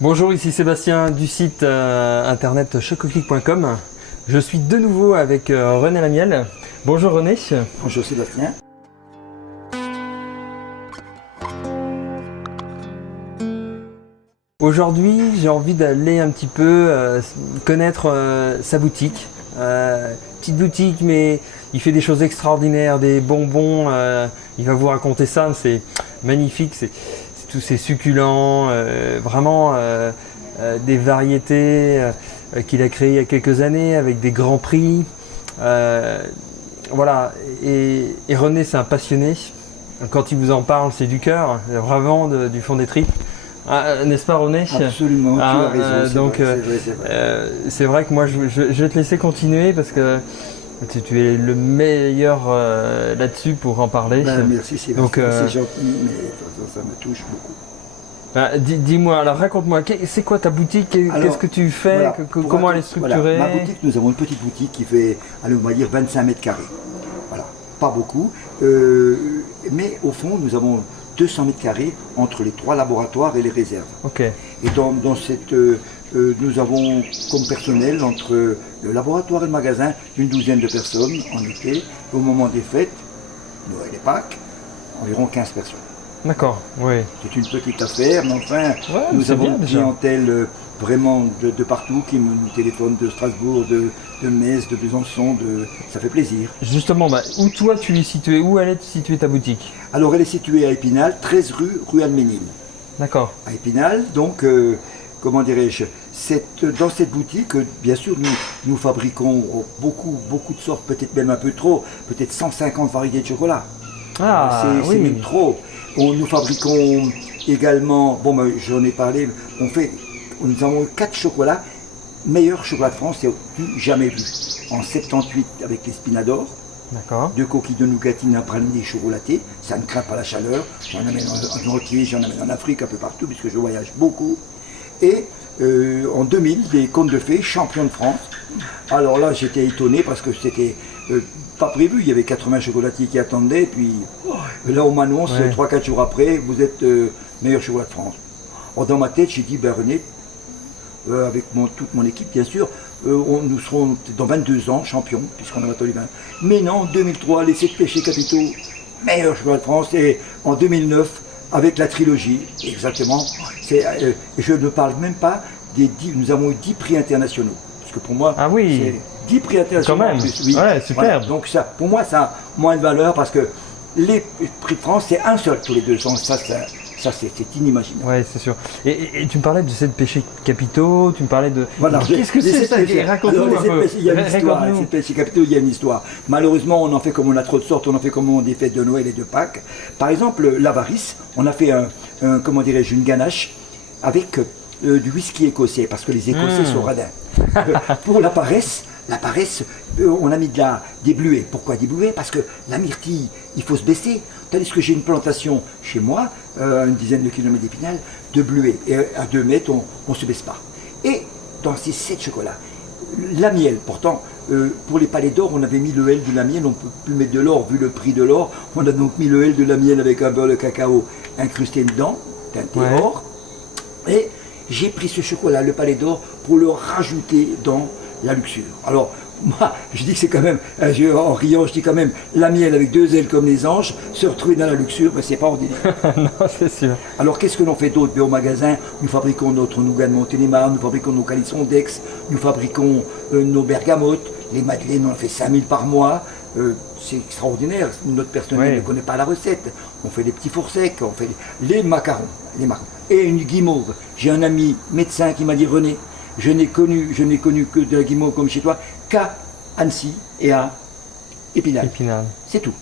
Bonjour, ici Sébastien du site internet chococlick.com. Je suis de nouveau avec René Lamiel. Bonjour René. Bonjour Sébastien. Aujourd'hui, j'ai envie d'aller un petit peu connaître sa boutique. Petite boutique, mais il fait des choses extraordinaires, des bonbons. Il va vous raconter ça, c'est magnifique. Tous ces succulents, vraiment des variétés qu'il a créées il y a quelques années avec des grands prix. Voilà, et René c'est un passionné. Quand il vous en parle, c'est du cœur, vraiment du fond des tripes. N'est-ce pas René? Absolument, tu as raison. Donc c'est vrai que moi je vais te laisser continuer parce que tu es le meilleur là-dessus pour en parler. Merci Sébastien, c'est gentil, mais ça me touche beaucoup. Dis-moi, alors raconte-moi, c'est quoi ta boutique? Qu'est-ce que tu fais? Voilà, comment elle est structurée? Voilà, ma boutique, nous avons une petite boutique qui fait, allez, on va dire 25 mètres carrés. Voilà, pas beaucoup, mais au fond, nous avons 200 mètres carrés entre les 3 laboratoires et les réserves. Ok. Et dans cette, nous avons comme personnel entre le laboratoire et le magasin une douzaine de personnes en été. Au moment des fêtes, Noël et Pâques, environ 15 personnes. D'accord, oui. C'est une petite affaire, mais enfin, Ouais, nous avons une déjà. clientèle vraiment de partout qui nous téléphone de Strasbourg, de Metz, de Besançon, ça fait plaisir. Justement, où toi tu es situé? Où elle est située ta boutique? Alors elle est située à Épinal, 13 rue Alménil. D'accord. À Épinal, donc, comment dirais-je, dans cette boutique, bien sûr, nous fabriquons beaucoup de sortes, peut-être même un peu trop, peut-être 150 variétés de chocolat. C'est oui. même trop. Nous fabriquons également, j'en ai parlé, nous avons 4 chocolats, meilleurs chocolats de France, c'est jamais vu. En 78 avec les Spinador, D'accord. 2 coquilles de nougatine, un praliné chocolaté, ça ne craint pas la chaleur. J'en amène en entier, j'en amène en Afrique, un peu partout, puisque je voyage beaucoup. Et en 2000, des contes de fées, champion de France. Alors là, j'étais étonné parce que c'était pas prévu. Il y avait 80 chocolatiers qui attendaient. Puis là, on m'annonce 3-4 jours après, vous êtes meilleur chocolat de France. Alors, dans ma tête, j'ai dit, René, avec toute mon équipe, bien sûr, nous serons dans 22 ans champions, puisqu'on a attendu 20. Mais non, en 2003, les 7 péchés capitaux, meilleur chocolat de France. Et en 2009, avec la trilogie, exactement, je ne parle même pas des 10, nous avons eu 10 prix internationaux. Parce que pour moi, c'est 10 prix internationaux. Quand même. En plus, oui. Ouais, super. Voilà. Donc ça, pour moi, ça a moins de valeur parce que les prix de France, c'est un seul tous les 2 ans. Ça c'est inimaginable. Oui, c'est sûr. Et tu me parlais de 7 péchés capitaux, tu me parlais de... Voilà. Qu'est-ce que c'est ça? Raconte-nous un peu. Il y a une histoire, les 7 péchés capitaux, il y a une histoire. Malheureusement, on en fait comme on a trop de sortes, on en fait comme on a des fêtes de Noël et de Pâques. Par exemple, l'avarice, on a fait comment dirais-je, une ganache avec du whisky écossais, parce que les Écossais sont radins. Pour la paresse, on a mis des bleuets. Pourquoi des bleuets? Parce que la myrtille, il faut se baisser. Tandis que j'ai une plantation chez moi, une dizaine de kilomètres d'Épinal, de bleuets. Et à 2 mètres, on ne se baisse pas. Et dans ces 7 chocolats, la miel, pourtant, pour les palais d'or, on avait mis le L de la miel, on ne peut plus mettre de l'or, vu le prix de l'or. On a donc mis le L de la miel avec un beurre de cacao incrusté dedans, teinté or. Et j'ai pris ce chocolat, le palais d'or, pour le rajouter dans la luxure. Alors, moi, je dis que c'est quand même, en riant, je dis quand même, la miel avec 2 ailes comme les anges, se retrouver dans la luxure, c'est pas ordinaire. Non, c'est sûr. Alors, qu'est-ce que l'on fait d'autre? Au magasin, nous fabriquons notre nougat de Montélimar, nous fabriquons nos calissons d'Aix, nous fabriquons nos bergamotes, les madeleines, on en fait 5000 par mois. C'est extraordinaire, notre personnel ne connaît pas la recette. On fait des petits fours secs, on fait les macarons. Et une guimauve. J'ai un ami médecin qui m'a dit, René, je n'ai connu que de la guimauve comme chez toi, qu'à Annecy et à Épinal. Épinal. C'est tout.